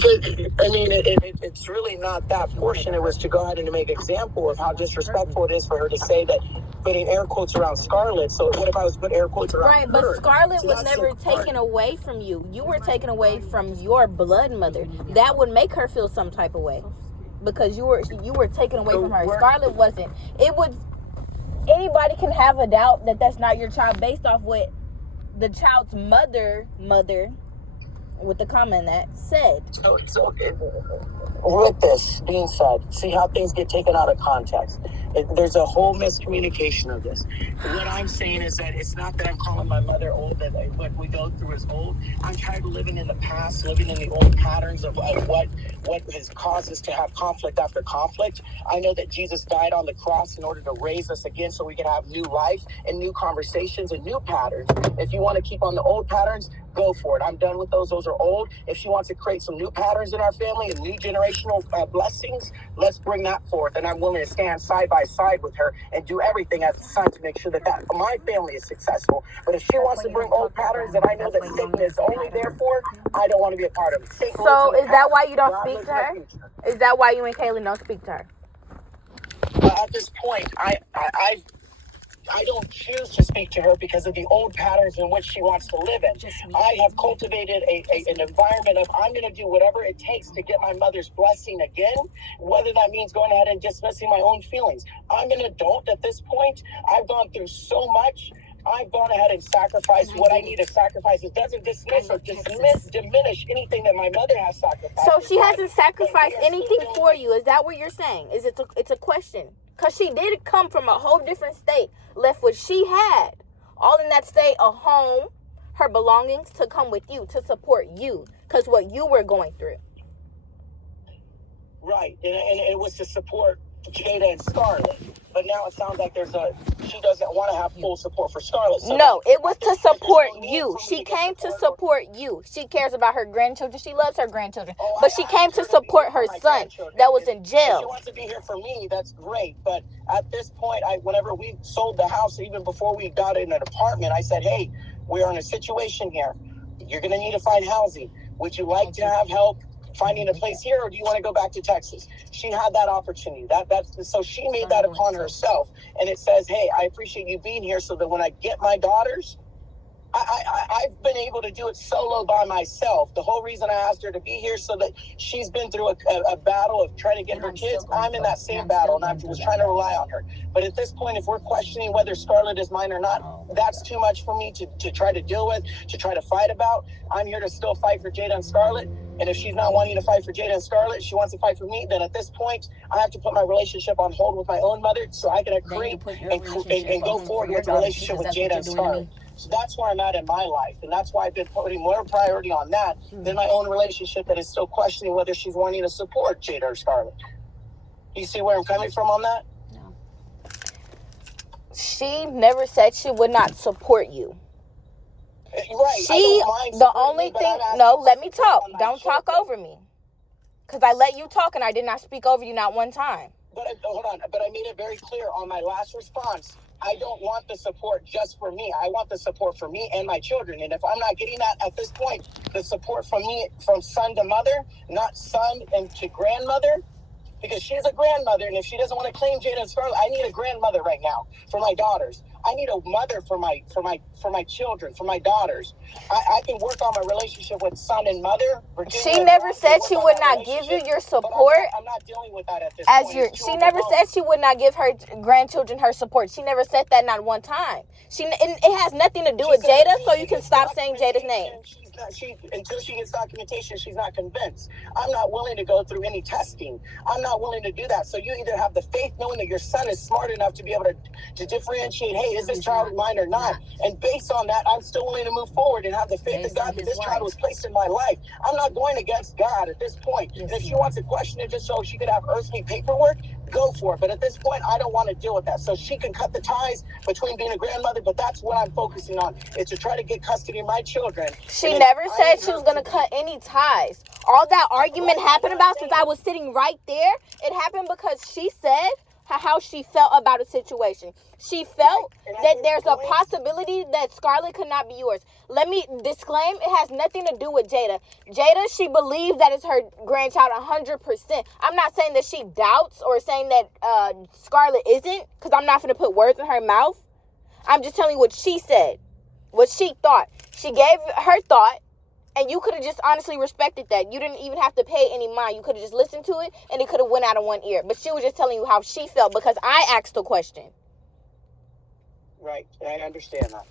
It's really not that portion. It was to go ahead and to make an example of how disrespectful it is for her to say that, putting air quotes around Scarlett. So what if I was putting air quotes around her? Right, but Scarlett was never taken away from you. You were taken away from your blood mother. That would make her feel some type of way, because you were taken away from her. Scarlett wasn't. It was, anybody can have a doubt that that's not your child based off what the child's mother with the comment that said. With this being said, see how things get taken out of context. There's a whole miscommunication of this. What I'm saying is that it's not that I'm calling my mother old, that what we go through is old. I'm tired of living in the past, living in the old patterns of what has caused us to have conflict after conflict. I know that Jesus died on the cross in order to raise us again so we can have new life and new conversations and new patterns. If you want to keep on the old patterns, go for it. I'm done with those. Those are old. If she wants to create some new patterns in our family and new generational blessings, let's bring that forth. And I'm willing to stand side by side with her and do everything as a son to make sure that my family is successful. But if she wants to bring old patterns that I know that Satan is only there for, I don't want to be a part of it. So is that why you don't speak to her? Is that why you and Kaylin don't speak to her? At this point, I don't choose to speak to her because of the old patterns in which she wants to live in. I have cultivated an environment of, I'm going to do whatever it takes to get my mother's blessing again, whether that means going ahead and dismissing my own feelings. I'm an adult at this point. I've gone through so much. I've gone ahead and sacrificed what I need to sacrifice. It doesn't dismiss or diminish anything that my mother has sacrificed. So she hasn't sacrificed anything for you. Is that what you're saying? It's a question. Because she did come from a whole different state, left what she had, all in that state, a home, her belongings, to come with you, to support you, because what you were going through. Right, and it was to support Jada and Scarlett. But now it sounds like she doesn't want to have full support for Scarlett. So no, it was to support you. She came to support you. She cares about her grandchildren. She loves her grandchildren. But she came to support her son that was in jail. If she wants to be here for me, that's great. But at this point, whenever we sold the house, even before we got in an apartment, I said, hey, we're in a situation here. You're going to need to find housing. Would you like to have help finding a place here, or do you want to go back to Texas? She had that opportunity. So she made that upon herself. And it says, hey, I appreciate you being here so that when I get my daughters, I've been able to do it solo by myself. The whole reason I asked her to be here so that she's been through a battle of trying to get her kids. I'm in that same battle, and I was trying to rely on her. But at this point, if we're questioning whether Scarlett is mine or not, that's too much for me to try to deal with, to try to fight about. I'm here to still fight for Jada and Scarlett. And if she's not wanting to fight for Jada and Scarlett, she wants to fight for me, then at this point, I have to put my relationship on hold with my own mother so I can agree and go forward with the relationship with Jada and Scarlett. So that's where I'm at in my life. And that's why I've been putting more priority on that than my own relationship that is still questioning whether she's wanting to support Jada or Scarlett. You see where I'm coming from on that? No. She never said she would not support you. Right. The only thing, no, let me talk. Don't talk over me. Because I let you talk and I did not speak over you not one time. But hold on. But I made it very clear on my last response. I don't want the support just for me. I want the support for me and my children. And if I'm not getting that at this point, the support from me, from son to mother, not son and to grandmother, because she's a grandmother, and if she doesn't want to claim Jada and Scarlett, I need a grandmother right now for my daughters. I need a mother for my children, for my daughters. I can work on my relationship with son and mother. She never said she would not give you your support. I'm not dealing with that at this point. She never said she would not give her grandchildren her support. She never said that not one time. It has nothing to do with Jada, so you can stop saying Jada's name. Until she gets documentation, she's not convinced. I'm not willing to go through any testing. I'm not willing to do that. So you either have the faith knowing that your son is smart enough to be able to differentiate, hey, is this child mine or not? And based on that, I'm still willing to move forward and have the faith of God that this child was placed in my life. I'm not going against God at this point. And if she wants to question it just so she could have earthly paperwork, go for it. But at this point, I don't want to deal with that. So she can cut the ties between being a grandmother, but that's what I'm focusing on, is to try to get custody of my children. She never said she was going to cut any ties. All that argument happened about, since I was sitting right there, it happened because she said how she felt about a situation. She felt that there's a possibility that Scarlett could not be yours. Let me disclaim, it has nothing to do with Jada. Jada, she believes that it's her grandchild 100%. I'm not saying that she doubts or saying that Scarlett isn't, because I'm not going to put words in her mouth. I'm just telling you what she said, what she thought. She gave her thought, and you could have just honestly respected that. You didn't even have to pay any mind. You could have just listened to it, and it could have went out of one ear. But she was just telling you how she felt because I asked the question. Right, I understand that.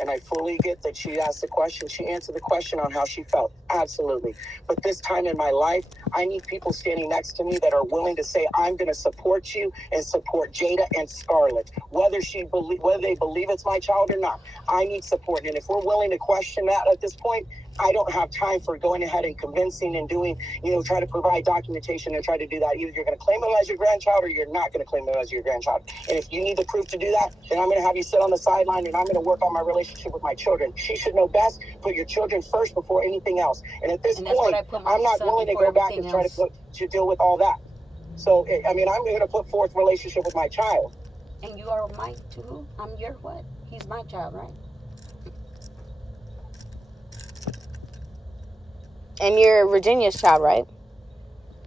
And I fully get that she asked the question. She answered the question on how she felt. Absolutely. But this time in my life, I need people standing next to me that are willing to say, I'm going to support you and support Jada and Scarlett. Whether they believe it's my child or not, I need support. And if we're willing to question that at this point, I don't have time for going ahead and convincing and doing, try to provide documentation and try to do that. Either you're going to claim him as your grandchild or you're not going to claim him as your grandchild. And if you need the proof to do that, then I'm going to have you sit on the sideline and I'm going to work on my relationship with my children. She should know best. Put your children first before anything else. And at this point, I'm not willing to go back and try to deal with all that. So, I'm going to put forth relationship with my child. And you are mine too? I'm your what? He's my child, right? And you're Virginia's child, right?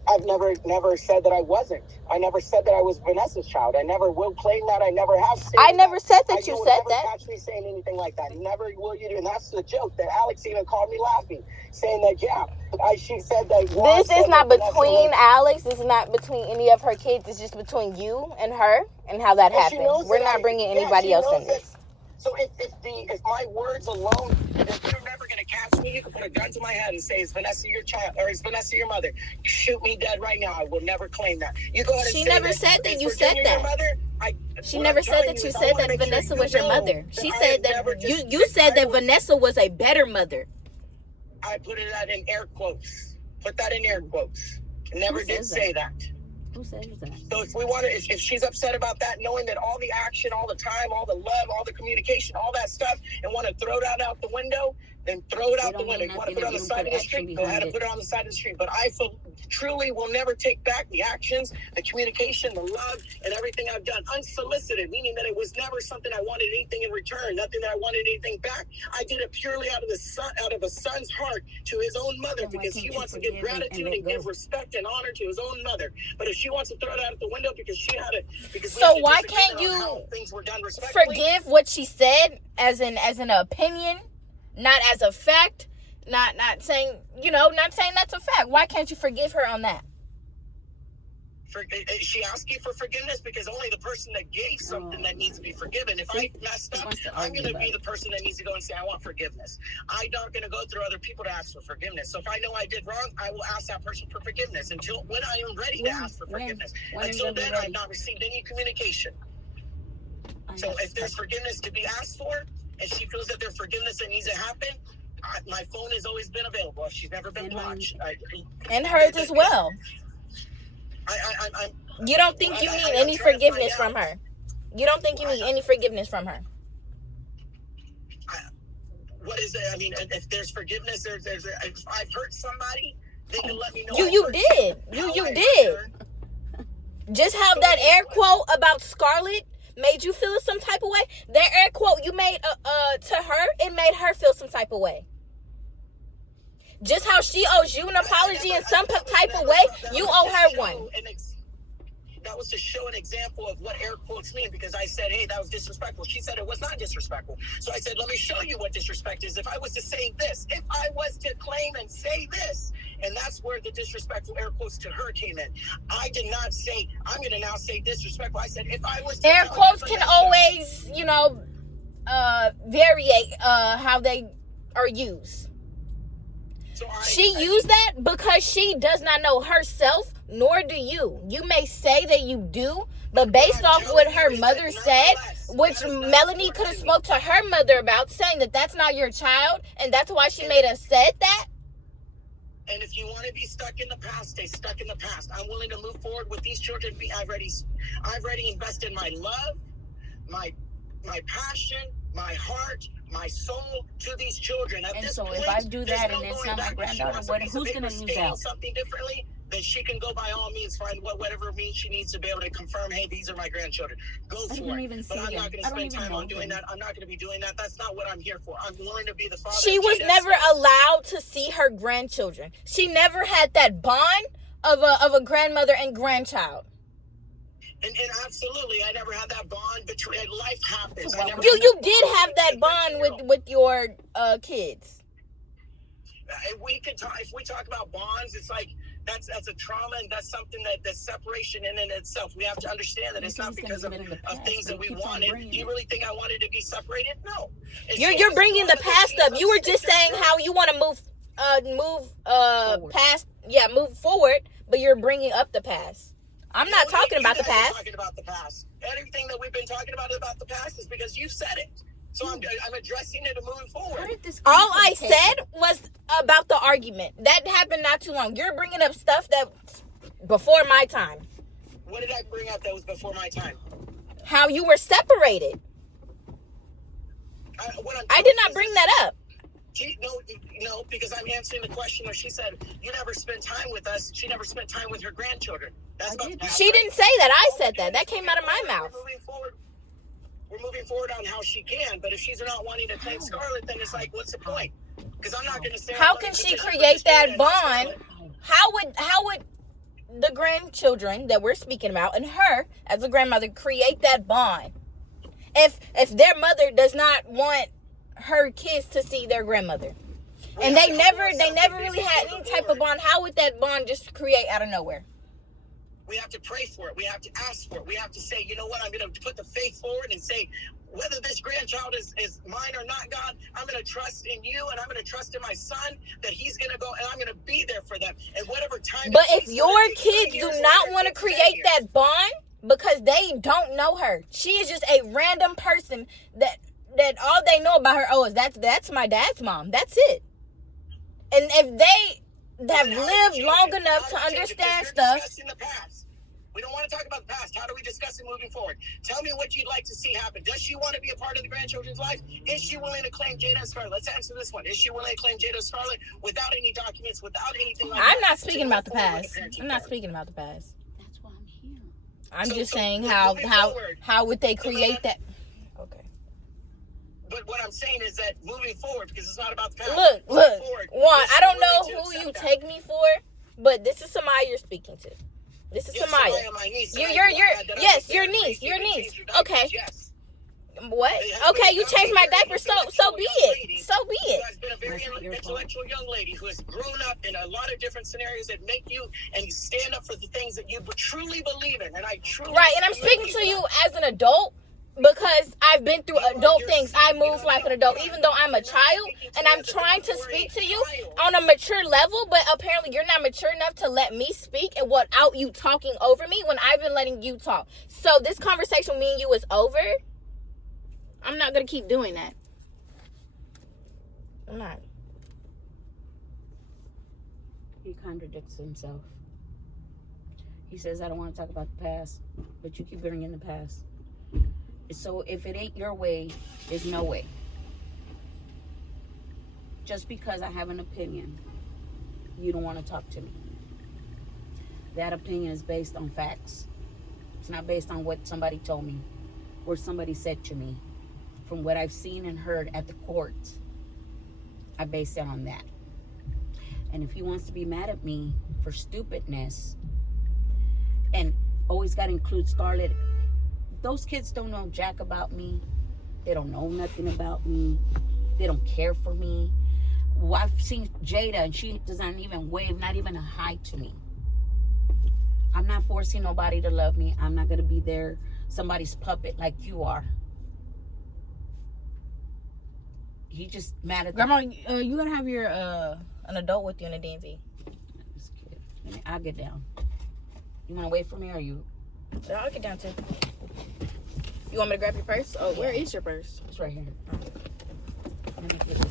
I've never said that I wasn't. I never said that I was Vanessa's child. I never will claim that. I never have said I never said that you said that. Catch me saying anything like that. Never will you do. And that's the joke that Alex even called me laughing, saying that, she said that. This is not between Alex. This is not between any of her kids. It's just between you and her and how that happened. We're not bringing anybody else in this. So if my words alone, if you're never going to catch me, you can put a gun to my head and say, is Vanessa your child, or is Vanessa your mother? Shoot me dead right now. I will never claim that. You go ahead and She never said that you said that. She never said that you said that Vanessa was your mother. She said that you said that Vanessa was a better mother. I put it out in air quotes. Put that in air quotes. Never did say that. Who says that? So if she's upset about that, knowing that all the action, all the time, all the love, all the communication, all that stuff, and want to throw that out the window, then throw it out the window. You want to put it on the side of the street, go ahead and put it on the side of the street. But I truly will never take back the actions, the communication, the love, and everything I've done. Unsolicited, meaning that it was never something I wanted anything in return, nothing that I wanted anything back. I did it purely out of a son's heart to his own mother, because he wants to give gratitude and give respect and honor to his own mother. But if she wants to throw it out the window because she had it, so why can't you forgive what she said as an opinion? Not as a fact, not saying, not saying that's a fact. Why can't you forgive her on that? She asked you for forgiveness because only the person that gave something that needs to be forgiven. If I messed up, I'm going to be the person that needs to go and say, I want forgiveness. I'm not going to go through other people to ask for forgiveness. So if I know I did wrong, I will ask that person for forgiveness until when I am ready to ask for forgiveness. Until then, I've not received any communication. So if there's forgiveness to be asked for, and she feels that there's forgiveness that needs to happen, my phone has always been available. She's never been blocked. And hers as well. You don't think you need any forgiveness from her? You don't think you need any forgiveness from her? What is it? I mean, if there's forgiveness, if I've hurt somebody, they can let me know. You did. You did. Just how that air quote about Scarlett made you feel some type of way. That air quote you made to her, it made her feel some type of way. Just how she owes you an apology in some type of way, you owe her one. That was to show an example of what air quotes mean, because I said, hey, that was disrespectful. She said it was not disrespectful. So I said, let me show you what disrespect is. If I was to say this, if I was to claim and say this, and that's where the disrespectful air quotes to her came in. I did not say, I'm going to now say disrespectful. I said, if I was to air quotes can always, vary how they are used. So she used that because she does not know herself, nor do you. You may say that you do, but based off what her mother said, which Melanie could have spoke to her mother about, saying that that's not your child, and that's why she made us said that. And if you want to be stuck in the past, stay stuck in the past. I'm willing to move forward with these children. I've already invested my love, my passion, my heart, my soul to these children. At and this so point, if I do that and it's not my granddaughter, who's going to lose out? Something differently, then she can go by all means find whatever means she needs to be able to confirm, hey, these are my grandchildren. Go for it. But I'm not going to spend time on doing that. I'm not going to be doing that. That's not what I'm here for. I'm willing to be the father. She was never allowed to see her grandchildren. She never had that bond of a grandmother and grandchild. And absolutely, I never had that bond between. Life happens. You did have that bond with your kids. If we talk about bonds, it's like that's a trauma, and that's something that's separation in and itself. We have to understand that it's not because of things that we wanted. Do you really think I wanted to be separated? No. You're bringing the past up. You were just saying how you want to move forward, but you're bringing up the past. I'm not talking about the past. Talking about the past. Everything that we've been talking about the past is because you said it. So I'm addressing it and moving forward. All I said was about the argument. That happened not too long. You're bringing up stuff that's before my time. What did I bring up that was before my time? How you were separated. I did not bring that up. No, because I'm answering the question where she said, you never spent time with us. She never spent time with her grandchildren. That's about the past. She didn't say that. I said that. That came out of my mouth. We're moving forward on how she can, but if she's not wanting to claim Scarlett, then it's like, what's the point? Because I'm not going to say. How can she create that bond? How would the grandchildren that we're speaking about and her as a grandmother create that bond if their mother does not want her kids to see their grandmother, and they never really had any type of bond? How would that bond just create out of nowhere? We have to pray for it. We have to ask for it. We have to say, you know what? I'm going to put the faith forward and say, whether this grandchild is mine or not, God, I'm going to trust in you, and I'm going to trust in my son that he's going to go, and I'm going to be there for them. And whatever time. But if your kids do not want to create that bond because they don't know her, she is just a random person that all they know about her, that's my dad's mom. That's it. And if they have lived long enough to understand stuff. We don't want to talk about the past. How do we discuss it moving forward? Tell me what you'd like to see happen. Does she want to be a part of the grandchildren's life? Is she willing to claim Jada and Scarlett? Let's answer this one. Is she willing to claim Jada and Scarlett without any documents, without anything like that? I'm not speaking about the past. I'm not speaking about the past. That's why I'm here. I'm just saying how would they create that? Okay. But what I'm saying is that moving forward, because it's not about the past. Look, Juan, I don't know who you take me for, but this is Samaya you're speaking to. This is Samaya. Your niece. Okay. Yes. What? Okay, you changed my diaper, so be it. So be it. You guys been a very intellectual young lady who has grown up in a lot of different scenarios that make you and stand up for the things that you truly believe in. And I truly and I'm speaking to you as an adult because I've been through adult things. I move like an adult, even though I'm a child, and I'm trying to speak to you on a mature level, but apparently you're not mature enough to let me speak and without you talking over me when I've been letting you talk. So this conversation with me and you is over. I'm not going to keep doing that. I'm not. He contradicts himself. He says, I don't want to talk about the past, but you keep bringing the past. So if it ain't your way, there's no way. Just because I have an opinion, you don't want to talk to me. That opinion is based on facts. It's not based on what somebody told me or somebody said to me. From what I've seen and heard at the courts, I base it on that. And if he wants to be mad at me for stupidness and always got to include Scarlett, those kids don't know jack about me. They don't know nothing about me. They don't care for me. Well, I've seen Jada and she doesn't even wave, not even a hi to me. I'm not forcing nobody to love me. I'm not going to be there, somebody's puppet like you are. He just mad at Grandma, you gonna have your an adult with you in the DMV? This kid. I'll get down. You want to wait for me or you? I'll get down too. You want me to grab your purse? Oh, where is your purse? It's right here. Oh. Let me get